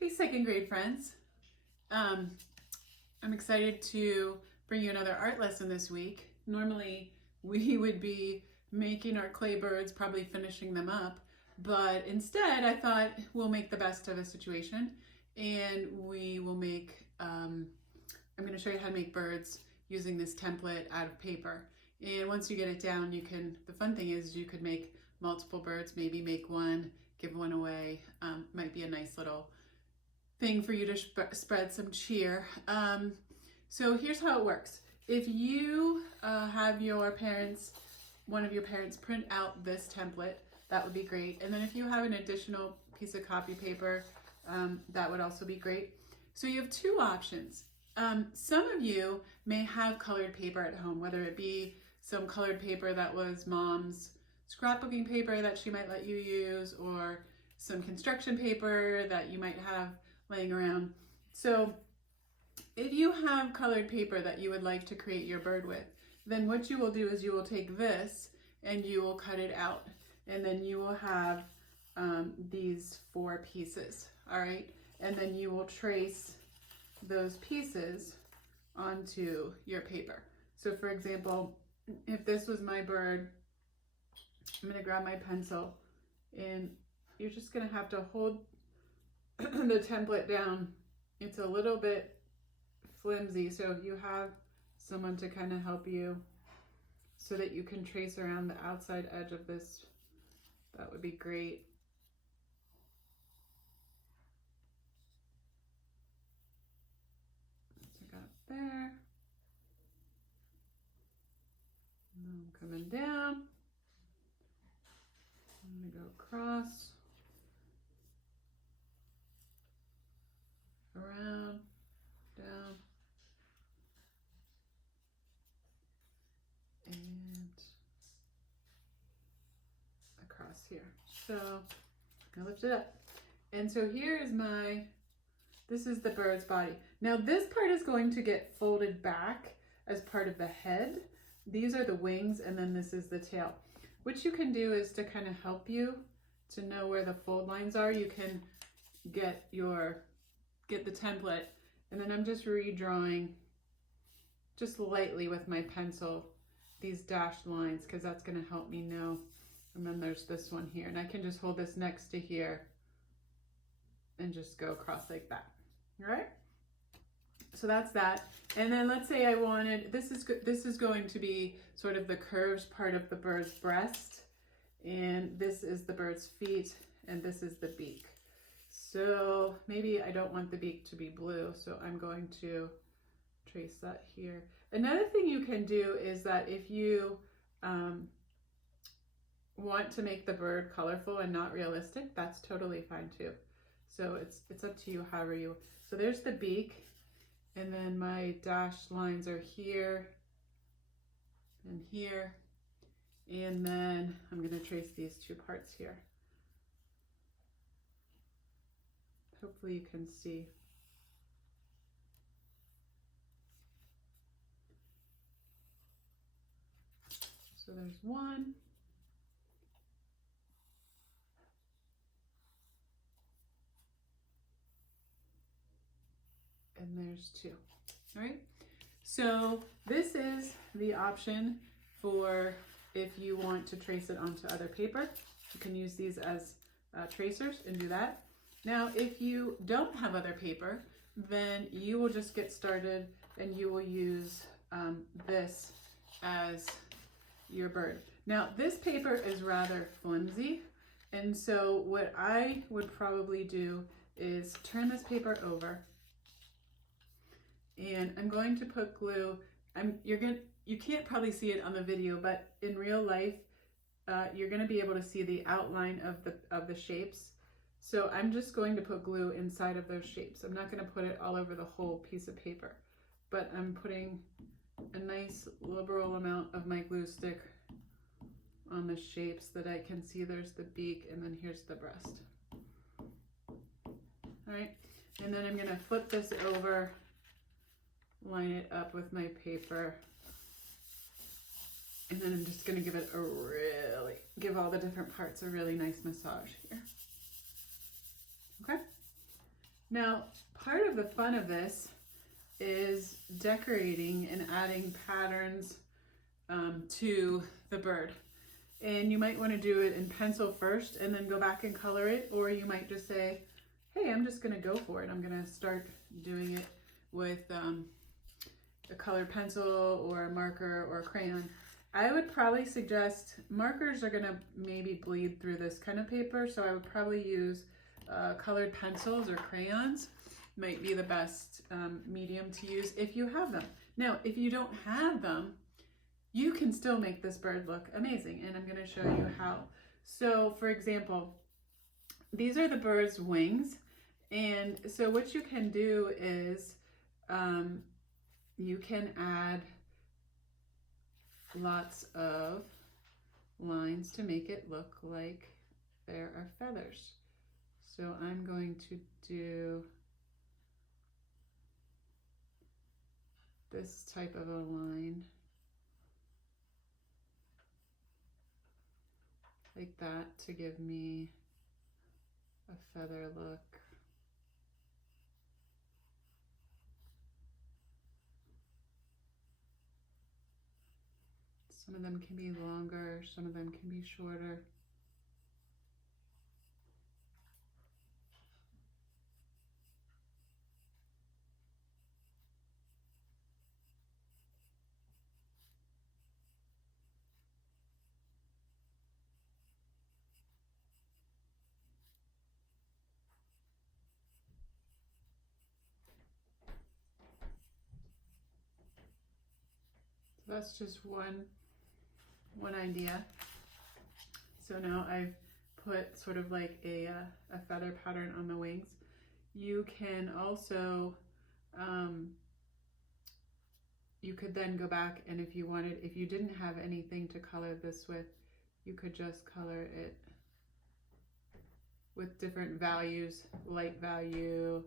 Hey, second grade friends. I'm excited to bring you another art lesson this week. Normally, we would be making our clay birds, probably finishing them up, but instead I thought we'll make the best of a situation and we will make, I'm going to show you how to make birds using this template out of paper. And once you get it down, the fun thing is you could make multiple birds, maybe make one, give one away. Might be a nice little thing for you to spread some cheer. So here's how it works. If you have one of your parents print out this template, that would be great. And then if you have an additional piece of copy paper, that would also be great. So you have two options. Some of you may have colored paper at home, whether it be some colored paper that was mom's scrapbooking paper that she might let you use, or some construction paper that you might have laying around. So if you have colored paper that you would like to create your bird with, then what you will do is you will take this and you will cut it out, and then you will have these 4 pieces, all right? And then you will trace those pieces onto your paper. So for example, if this was my bird, I'm gonna grab my pencil and you're just gonna have to hold the template down. It's a little bit flimsy, so if you have someone to kind of help you so that you can trace around the outside edge of this, that would be great. So I got it there. And I'm coming down. I'm gonna go across, around, down, and across here. So I lift it up. And so here is this is the bird's body. Now this part is going to get folded back as part of the head. These are the wings, and then this is the tail. What you can do is to kind of help you to know where the fold lines are. You can get the template, and then I'm just redrawing just lightly with my pencil these dashed lines, because that's going to help me know. And then there's this one here, and I can just hold this next to here and just go across like that. All right, so that's that. And then let's say I wanted, this is going to be sort of the curved part of the bird's breast, and this is the bird's feet, and this is the beak. So maybe I don't want the beak to be blue, so I'm going to trace that here. Another thing you can do is that if you want to make the bird colorful and not realistic, that's totally fine too. So it's up to you however you. So there's the beak, and then my dashed lines are here and here, and then I'm going to trace these 2 parts here. Hopefully you can see. So there's 1. And there's 2. All right. So this is the option for if you want to trace it onto other paper. You can use these as tracers and do that. Now, if you don't have other paper, then you will just get started and you will use this as your bird. Now, this paper is rather flimsy, and so what I would probably do is turn this paper over, and I'm going to put glue. You can't probably see it on the video, but in real life, you're going to be able to see the outline of the shapes. So I'm just going to put glue inside of those shapes. I'm not going to put it all over the whole piece of paper, but I'm putting a nice liberal amount of my glue stick on the shapes that I can see. There's the beak, and then here's the breast. All right, and then I'm going to flip this over, line it up with my paper, and then I'm just going to give all the different parts a really nice massage here. Okay, Now, part of the fun of this is decorating and adding patterns to the bird. And you might want to do it in pencil first and then go back and color it, or you might just say, hey, I'm just going to go for it. I'm going to start doing it with a colored pencil or a marker or a crayon. I would probably suggest markers are going to maybe bleed through this kind of paper, so I would probably use colored pencils or crayons. Might be the best medium to use if you have them. Now, if you don't have them, you can still make this bird look amazing, and I'm going to show you how. So, for example, these are the bird's wings, and so what you can do is you can add lots of lines to make it look like there are feathers. So I'm going to do this type of a line like that to give me a feather look. Some of them can be longer, some of them can be shorter. So that's just one idea. So now I've put sort of like a feather pattern on the wings. You can also, you could then go back, and if you wanted, if you didn't have anything to color this with, you could just color it with different values, light value,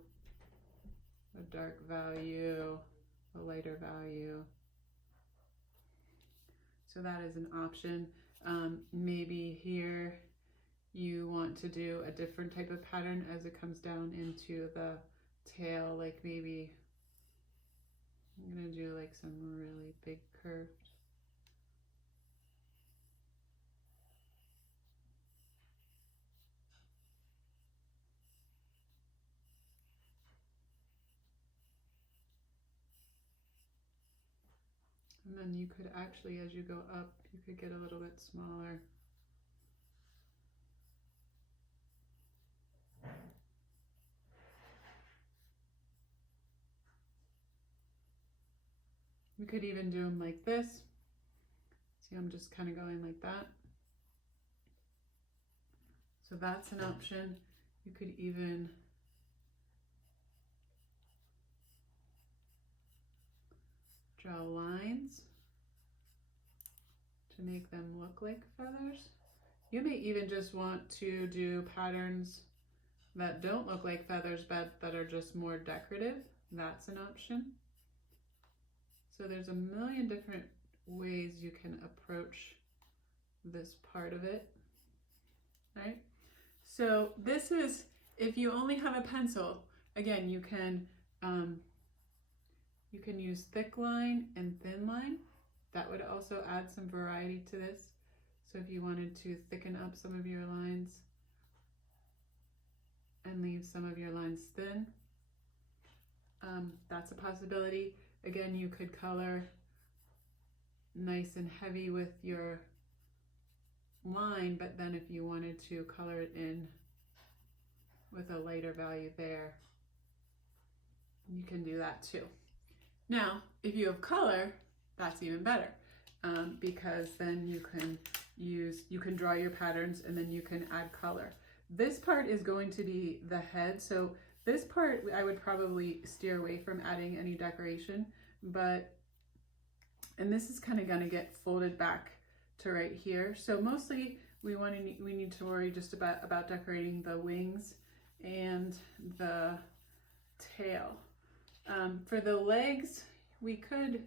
a dark value, a lighter value. So that is an option. Maybe here you want to do a different type of pattern as it comes down into the tail, like maybe I'm gonna do like some really big curved. And then you could actually, as you go up, you could get a little bit smaller. We could even do them like this. See, I'm just kind of going like that. So that's an option. You could even draw lines to make them look like feathers. You may even just want to do patterns that don't look like feathers but that are just more decorative. That's an option. So there's a million different ways you can approach this part of it, right? So this is, if you only have a pencil, again, you can use thick line and thin line. That would also add some variety to this. So if you wanted to thicken up some of your lines and leave some of your lines thin, that's a possibility. Again, you could color nice and heavy with your line, but then if you wanted to color it in with a lighter value there, you can do that too. Now, if you have color, that's even better, because then you can draw your patterns and then you can add color. This part is going to be the head, so this part I would probably steer away from adding any decoration, and this is kind of going to get folded back to right here. So mostly we need to worry just about decorating the wings and the tail. For the legs, we could,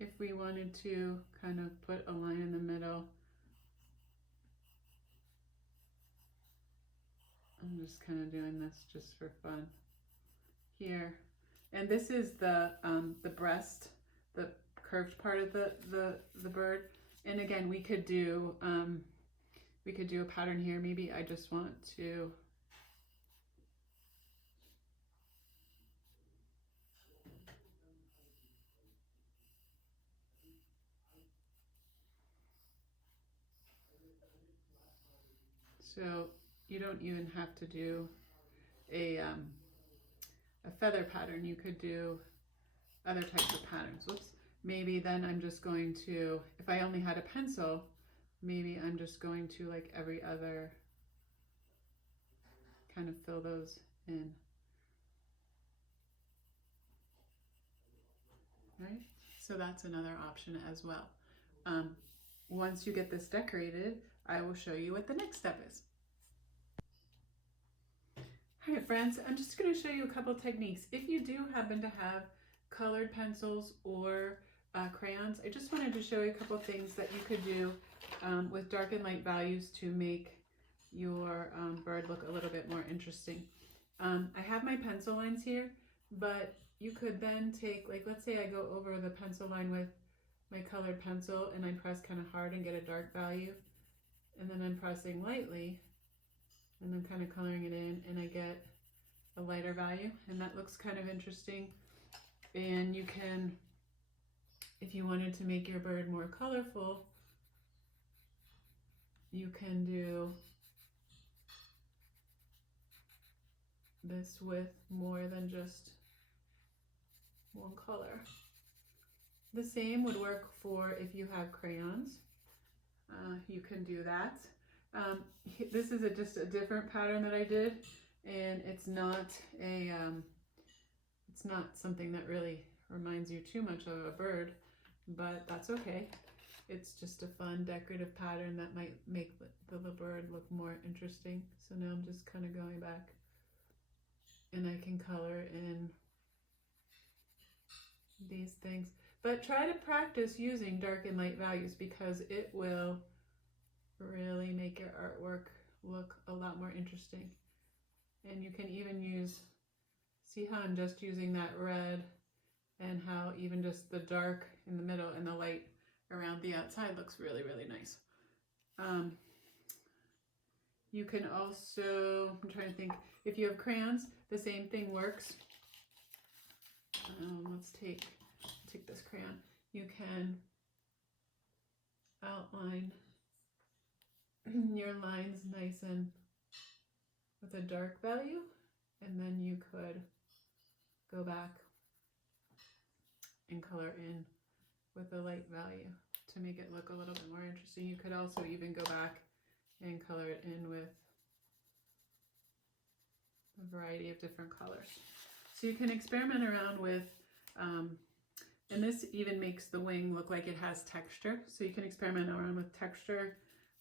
if we wanted to, kind of put a line in the middle. I'm just kind of doing this just for fun. here. And this is the breast, the curved part of the bird. And again, we could do a pattern here. Maybe I just want to so you don't even have to do a feather pattern. You could do other types of patterns. Whoops. Maybe then I'm just going to, if I only had a pencil, maybe I'm just going to, like every other, kind of fill those in. Right? So that's another option as well. Once you get this decorated, I will show you what the next step is. All right, friends, I'm just going to show you a couple techniques. If you do happen to have colored pencils or crayons, I just wanted to show you a couple things that you could do with dark and light values to make your bird look a little bit more interesting. I have my pencil lines here, but you could then take, like, let's say I go over the pencil line with my colored pencil and I press kind of hard and get a dark value, and then I'm pressing lightly and I'm kind of coloring it in and I get a lighter value, and that looks kind of interesting. And you can, if you wanted to make your bird more colorful, you can do this with more than just one color. The same would work for if you have crayons. You can do that. This is just a different pattern that I did, and it's not something that really reminds you too much of a bird, but that's okay. It's just a fun decorative pattern that might make the bird look more interesting. So now I'm just kind of going back and I can color in these things. But try to practice using dark and light values, because it will really make your artwork look a lot more interesting. And you can even use, see how I'm just using that red, and how even just the dark in the middle and the light around the outside looks really, really nice. You can also, I'm trying to think, if you have crayons, the same thing works. Let's take this crayon. You can outline your lines nice and with a dark value, and then you could go back and color in with a light value to make it look a little bit more interesting. You could also even go back and color it in with a variety of different colors. So you can experiment around with, and this even makes the wing look like it has texture. So you can experiment around with texture,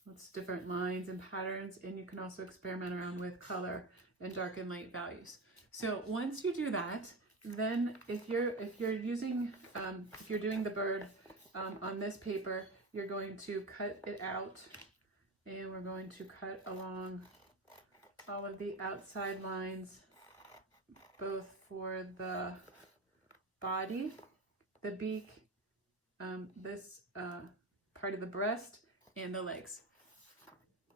with different lines and patterns, and you can also experiment around with color and dark and light values. So once you do that, then if you're doing the bird on this paper, you're going to cut it out, and we're going to cut along all of the outside lines, both for the body, the beak, this part of the breast, and the legs.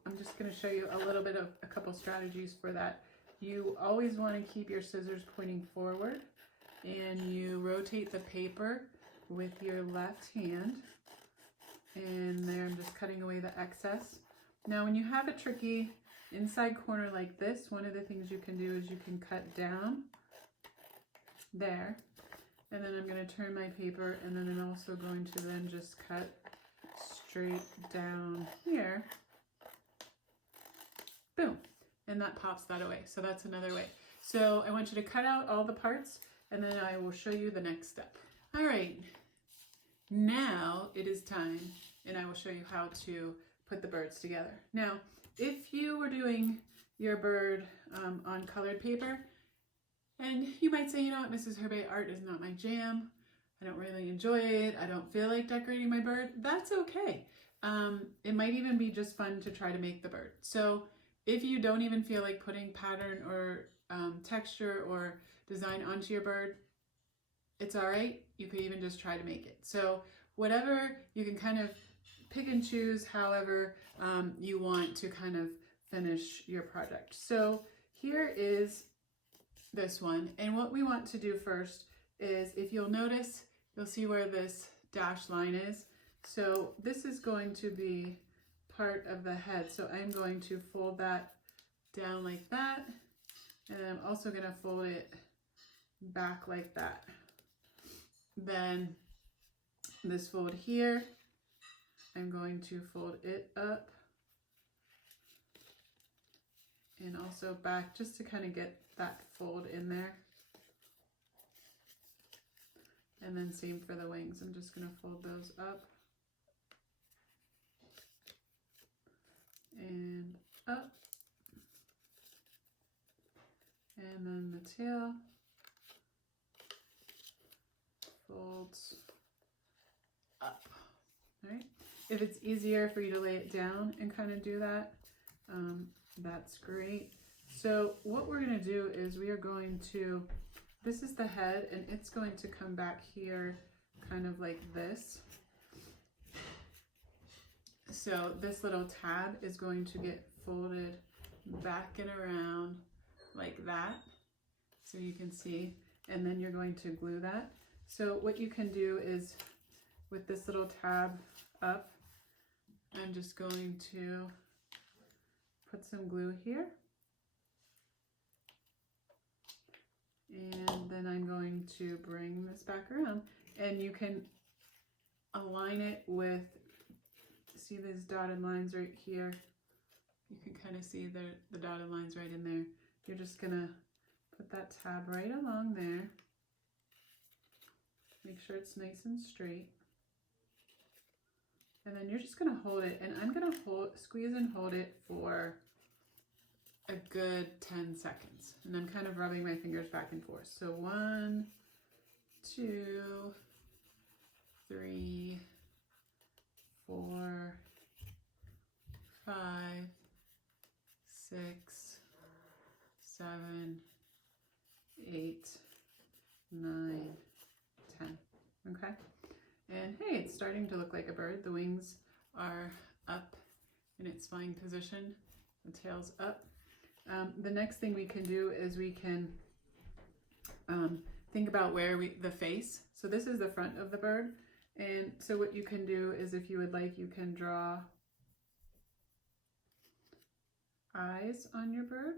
I'm just going to show you a little bit of a couple strategies for that. You always want to keep your scissors pointing forward, and you rotate the paper with your left hand, and there I'm just cutting away the excess. Now when you have a tricky inside corner like this, one of the things you can do is you can cut down there, and then I'm going to turn my paper, and then I'm also going to then just cut straight down here. Boom. And that pops that away. So that's another way. So I want you to cut out all the parts, and then I will show you the next step. All right, now it is time, and I will show you how to put the birds together. Now, if you were doing your bird on colored paper, and you might say, you know what, Mrs. Herbe, art is not my jam. I don't really enjoy it. I don't feel like decorating my bird. That's okay. It might even be just fun to try to make the bird. So if you don't even feel like putting pattern or texture or design onto your bird, it's all right. You could even just try to make it. So whatever, you can kind of pick and choose however you want to kind of finish your project. So here is this one. And what we want to do first is, if you'll notice, you'll see where this dashed line is. So this is going to be part of the head. So I'm going to fold that down like that. And I'm also going to fold it back like that. Then this fold here, I'm going to fold it up and also back, just to kind of get that fold in there. And then same for the wings. I'm just going to fold those up and up. And then the tail folds up. All right. If it's easier for you to lay it down and kind of do that, that's great. So what we're going to do is we are going to, this is the head, and it's going to come back here kind of like this. So this little tab is going to get folded back and around like that, so you can see, and then you're going to glue that. So what you can do is, with this little tab up, I'm just going to put some glue here. And then I'm going to bring this back around, and you can align it with, see these dotted lines right here? You can kind of see the dotted lines right in there. You're just gonna put that tab right along there. Make sure it's nice and straight. And then you're just gonna hold it, and I'm gonna squeeze and hold it for a good 10 seconds. And I'm kind of rubbing my fingers back and forth. So 1, 2, 3, 4, 5, 6, 7, 8, 9, 10. Okay. And hey, it's starting to look like a bird. The wings are up in its flying position. The tail's up. The next thing we can do is we can think about where the face. So this is the front of the bird. And so what you can do is, if you would like, you can draw eyes on your bird.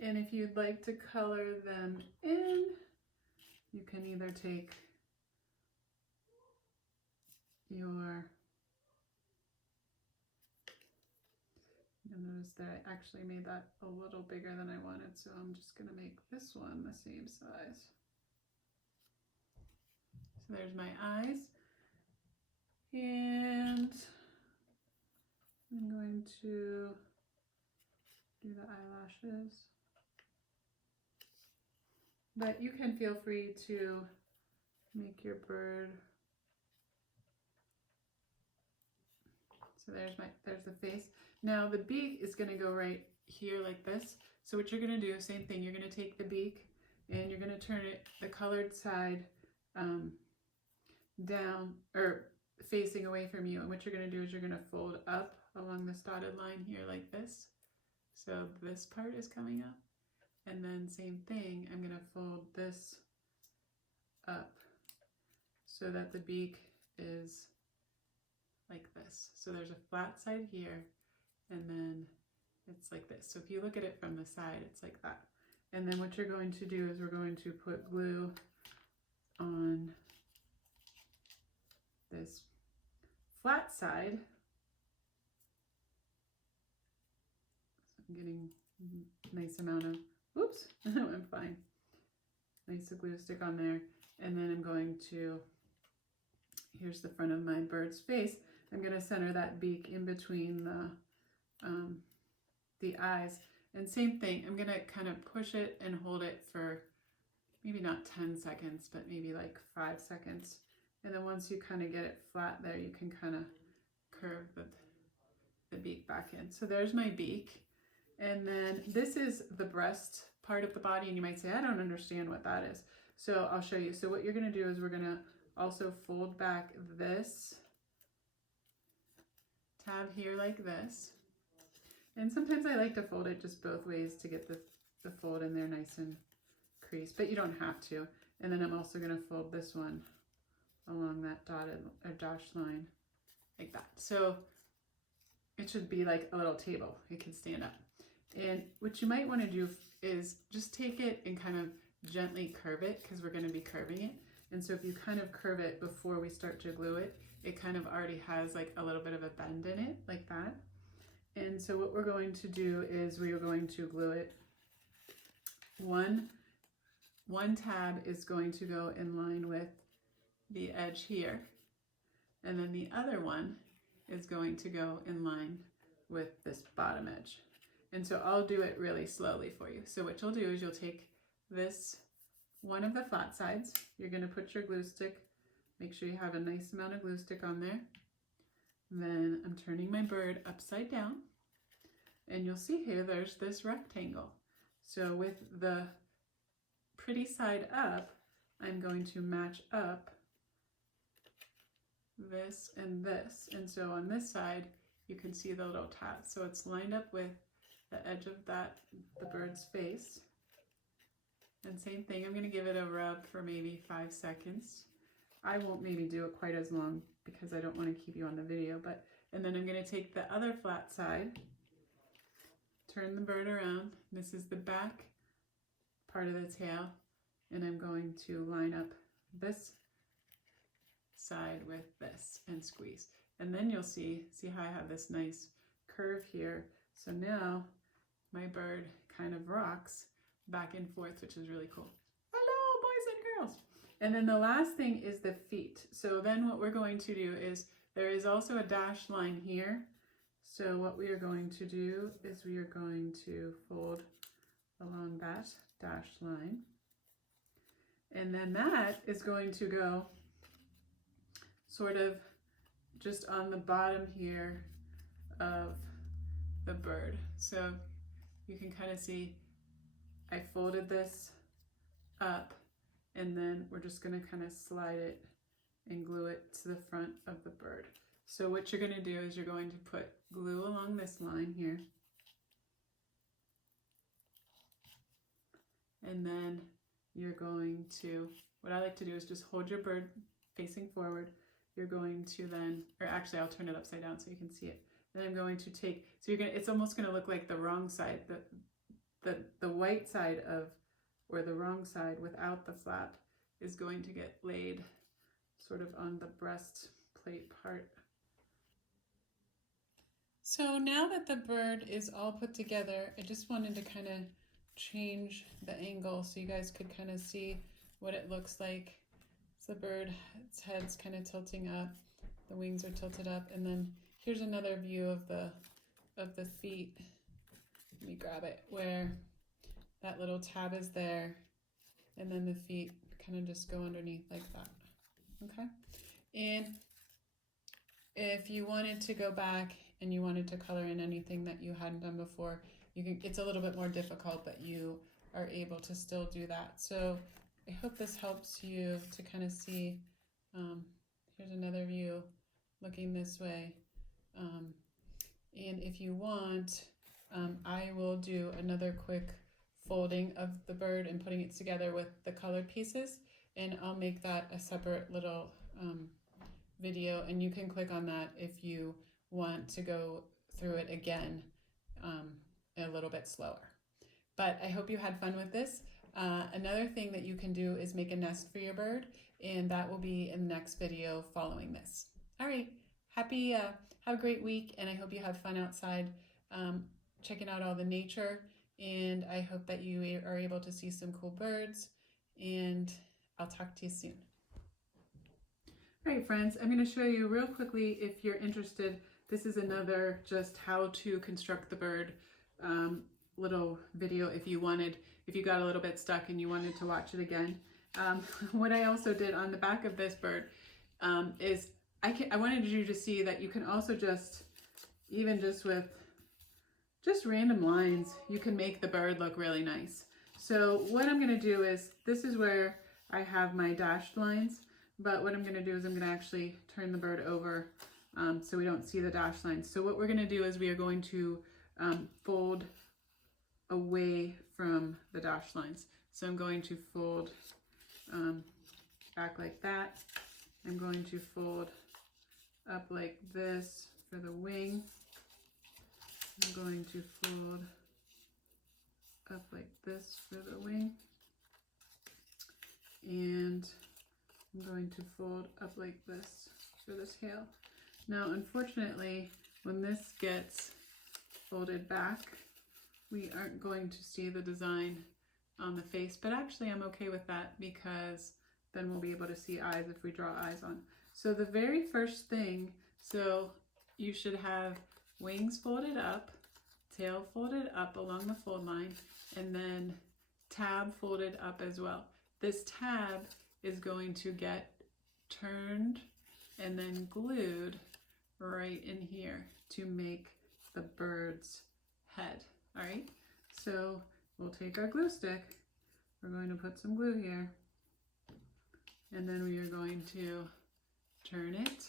And if you'd like to color them in, you can either take your, you'll notice that I actually made that a little bigger than I wanted, so I'm just going to make this one the same size. So there's my eyes, and I'm going to do the eyelashes. But you can feel free to make your bird. So there's the face. Now the beak is going to go right here like this. So what you're going to do, same thing, you're going to take the beak and you're going to turn it the colored side down, or facing away from you. And what you're going to do is you're going to fold up along this dotted line here like this. So this part is coming up. And then same thing, I'm going to fold this up so that the beak is like this. So there's a flat side here, and then it's like this. So if you look at it from the side, it's like that. And then what you're going to do is we're going to put glue on this flat side. So I'm getting a nice amount of, oops, I'm fine. Nice glue stick on there. And then I'm going to, here's the front of my bird's face. I'm going to center that beak in between the eyes. And same thing, I'm going to kind of push it and hold it for maybe not 10 seconds, but maybe like 5 seconds. And then once you kind of get it flat there, you can kind of curve beak back in. So there's my beak. And then this is the breast part of the body, and you might say, I don't understand what that is. So I'll show you. So what you're going to do is we're going to also fold back this tab here like this. And sometimes I like to fold it just both ways to get the fold in there nice and creased, but you don't have to. And then I'm also going to fold this one along that dotted or dashed line like that. So it should be like a little table. It can stand up. And what you might want to do is just take it and kind of gently curve it, because we're going to be curving it. And so if you kind of curve it before we start to glue it, it kind of already has like a little bit of a bend in it like that. And so what we're going to do is we are going to glue it. One tab is going to go in line with the edge here, and then the other one is going to go in line with this bottom edge. And so I'll do it really slowly for you. So what you'll do is you'll take this one of the flat sides, you're going to put your glue stick, make sure you have a nice amount of glue stick on there. Then I'm turning my bird upside down, and you'll see here there's this rectangle. So with the pretty side up, I'm going to match up this and this. And so on this side, you can see the little tabs. So it's lined up with the edge of the bird's face. And same thing, I'm going to give it a rub for maybe 5 seconds. I won't maybe do it quite as long because I don't want to keep you on the video, and then I'm going to take the other flat side, turn the bird around. This is the back part of the tail, and I'm going to line up this side with this and squeeze. And then you'll see how I have this nice curve here. So now my bird kind of rocks back and forth, which is really cool. Hello, boys and girls. And then the last thing is the feet. So then what we're going to do is there is also a dashed line here. So what we are going to do is we are going to fold along that dashed line. And then that is going to go sort of just on the bottom here of the bird. So you can kind of see I folded this up, and then we're just going to kind of slide it and glue it to the front of the bird. So what you're going to do is you're going to put glue along this line here, and then you're going to, what I like to do is just hold your bird facing forward. You're going to then, or actually I'll turn it upside down so you can see it. Then I'm going to take, so you're going to, it's almost going to look like the wrong side, the white side of, or the wrong side without the flap is going to get laid sort of on the breastplate part. So now that the bird is all put together, I just wanted to kind of change the angle so you guys could kind of see what it looks like. So the bird's head's kind of tilting up, the wings are tilted up, and then here's another view of the feet. Let me grab it, where that little tab is there, and then the feet kind of just go underneath like that. Okay, and if you wanted to go back and you wanted to color in anything that you hadn't done before, you can. It's a little bit more difficult, but you are able to still do that. So I hope this helps you to kind of see. Here's another view looking this way, and if you want, I will do another quick folding of the bird and putting it together with the colored pieces, and I'll make that a separate little video, and you can click on that if you want to go through it again a little bit slower. But I hope you had fun with this. Another thing that you can do is make a nest for your bird, and that will be in the next video following this. All right, have a great week, and I hope you have fun outside checking out all the nature, and I hope that you are able to see some cool birds, and I'll talk to you soon. All right, friends, I'm going to show you real quickly, if you're interested. This is another just how to construct the bird little video if you got a little bit stuck and you wanted to watch it again. What I also did on the back of this bird is I wanted you to see that you can also just even just with just random lines, you can make the bird look really nice. So what I'm gonna do is, this is where I have my dashed lines, but what I'm gonna do is I'm gonna actually turn the bird over so we don't see the dashed lines. So what we're gonna do is we are going to fold away from the dashed lines. So I'm going to fold back like that. I'm going to fold up like this for the wing. I'm going to fold up like this for the wing. And I'm going to fold up like this for the tail. Now, unfortunately, when this gets folded back, we aren't going to see the design on the face, but actually I'm okay with that because then we'll be able to see eyes if we draw eyes on. So the very first thing, so you should have wings folded up, tail folded up along the fold line, and then tab folded up as well. This tab is going to get turned and then glued right in here to make the bird's head. All right, so we'll take our glue stick, we're going to put some glue here, and then we are going to turn it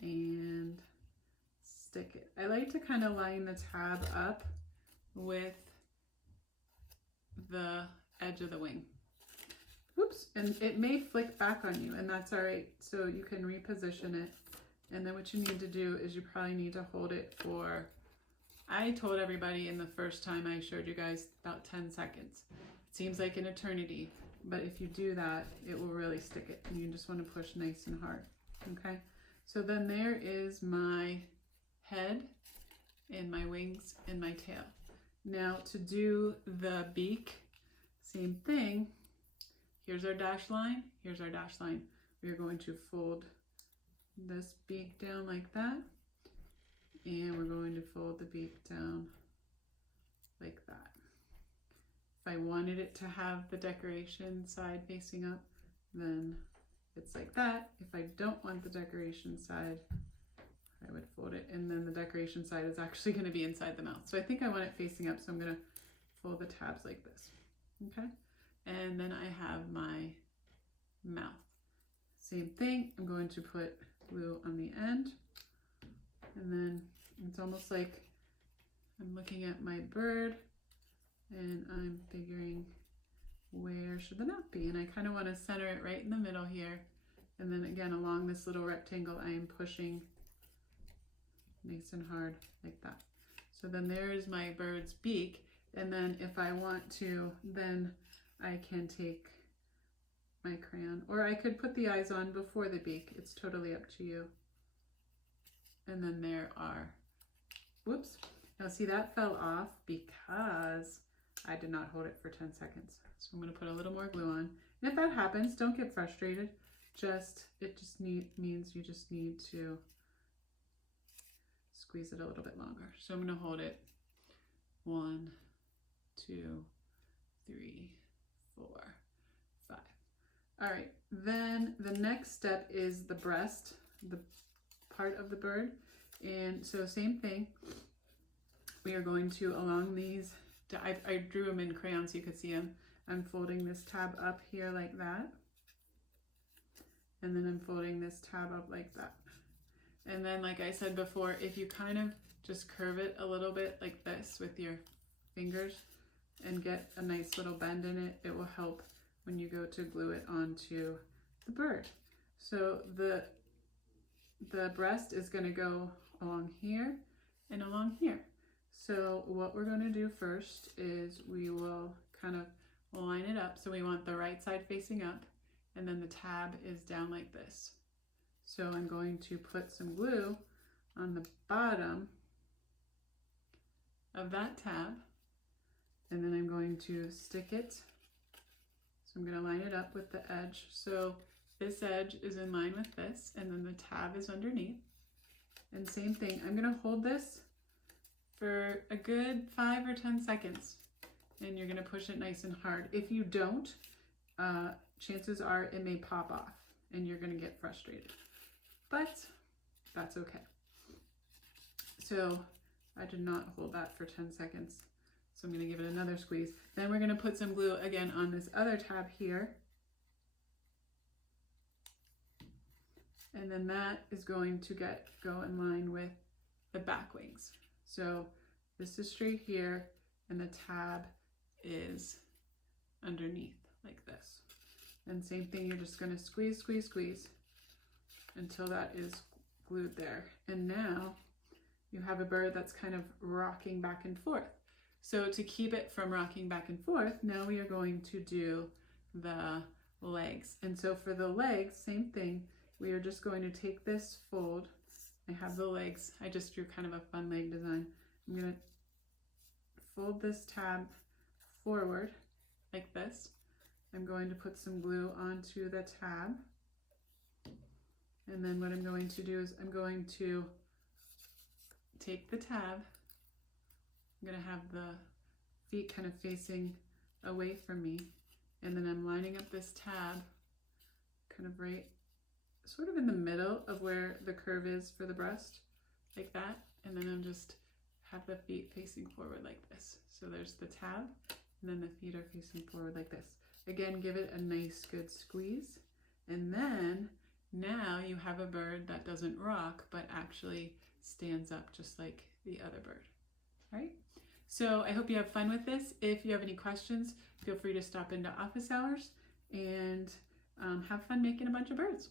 and stick it. I like to kind of line the tab up with the edge of the wing. Oops, and it may flick back on you, and that's all right. So you can reposition it. And then what you need to do is you probably need to hold it for, I told everybody in the first time I showed you guys, about 10 seconds. It seems like an eternity, but if you do that, it will really stick it. And you just want to push nice and hard, okay? So then there is my head and my wings and my tail. Now to do the beak, same thing. Here's our dash line, here's our dash line. We are going to fold this beak down like that, and we're going to fold the beak down like that. If I wanted it to have the decoration side facing up, then it's like that. If I don't want the decoration side, I would fold it, and then the decoration side is actually going to be inside the mouth. So I think I want it facing up, so I'm going to fold the tabs like this, okay? And then I have my mouth. Same thing, I'm going to put glue on the end, and then it's almost like I'm looking at my bird and I'm figuring where should the mouth be, and I kind of want to center it right in the middle here, and then again along this little rectangle I am pushing nice and hard like that. So then there is my bird's beak, and then if I want to, then I can take my crayon, or I could put the eyes on before the beak. It's totally up to you. And then there are, whoops. Now see, that fell off because I did not hold it for 10 seconds. So I'm going to put a little more glue on. And if that happens, don't get frustrated. It just means you just need to squeeze it a little bit longer. So I'm going to hold it 1, 2, 3, 4, 5. All right, then the next step is the breast, the part of the bird. And so same thing, we are going to, along these, I drew them in crayon so you could see them. I'm folding this tab up here like that. And then I'm folding this tab up like that. And then, like I said before, if you kind of just curve it a little bit like this with your fingers and get a nice little bend in it, it will help when you go to glue it onto the bird. So the breast is going to go along here and along here. So what we're going to do first is we will kind of line it up. So we want the right side facing up, and then the tab is down like this. So I'm going to put some glue on the bottom of that tab, and then I'm going to stick it. So I'm going to line it up with the edge. So this edge is in line with this, and then the tab is underneath. And same thing, I'm going to hold this for a good 5 or 10 seconds, and you're going to push it nice and hard. If you don't, chances are it may pop off and you're going to get frustrated, but that's okay. So I did not hold that for 10 seconds. So I'm going to give it another squeeze. Then we're going to put some glue again on this other tab here. And then that is going to go in line with the back wings. So this is straight here and the tab is underneath like this. And same thing, you're just going to squeeze, squeeze, squeeze until that is glued there. And now you have a bird that's kind of rocking back and forth. So to keep it from rocking back and forth, now we are going to do the legs. And so for the legs, same thing. We are just going to take this fold. I have the legs. I just drew kind of a fun leg design. I'm going to fold this tab forward like this. I'm going to put some glue onto the tab. And then what I'm going to do is I'm going to take the tab. I'm going to have the feet kind of facing away from me. And then I'm lining up this tab kind of right sort of in the middle of where the curve is for the breast, like that. And then I'm just have the feet facing forward like this. So there's the tab, and then the feet are facing forward like this. Again, give it a nice good squeeze. And then now you have a bird that doesn't rock, but actually stands up just like the other bird. All right? So I hope you have fun with this. If you have any questions, feel free to stop into office hours and have fun making a bunch of birds.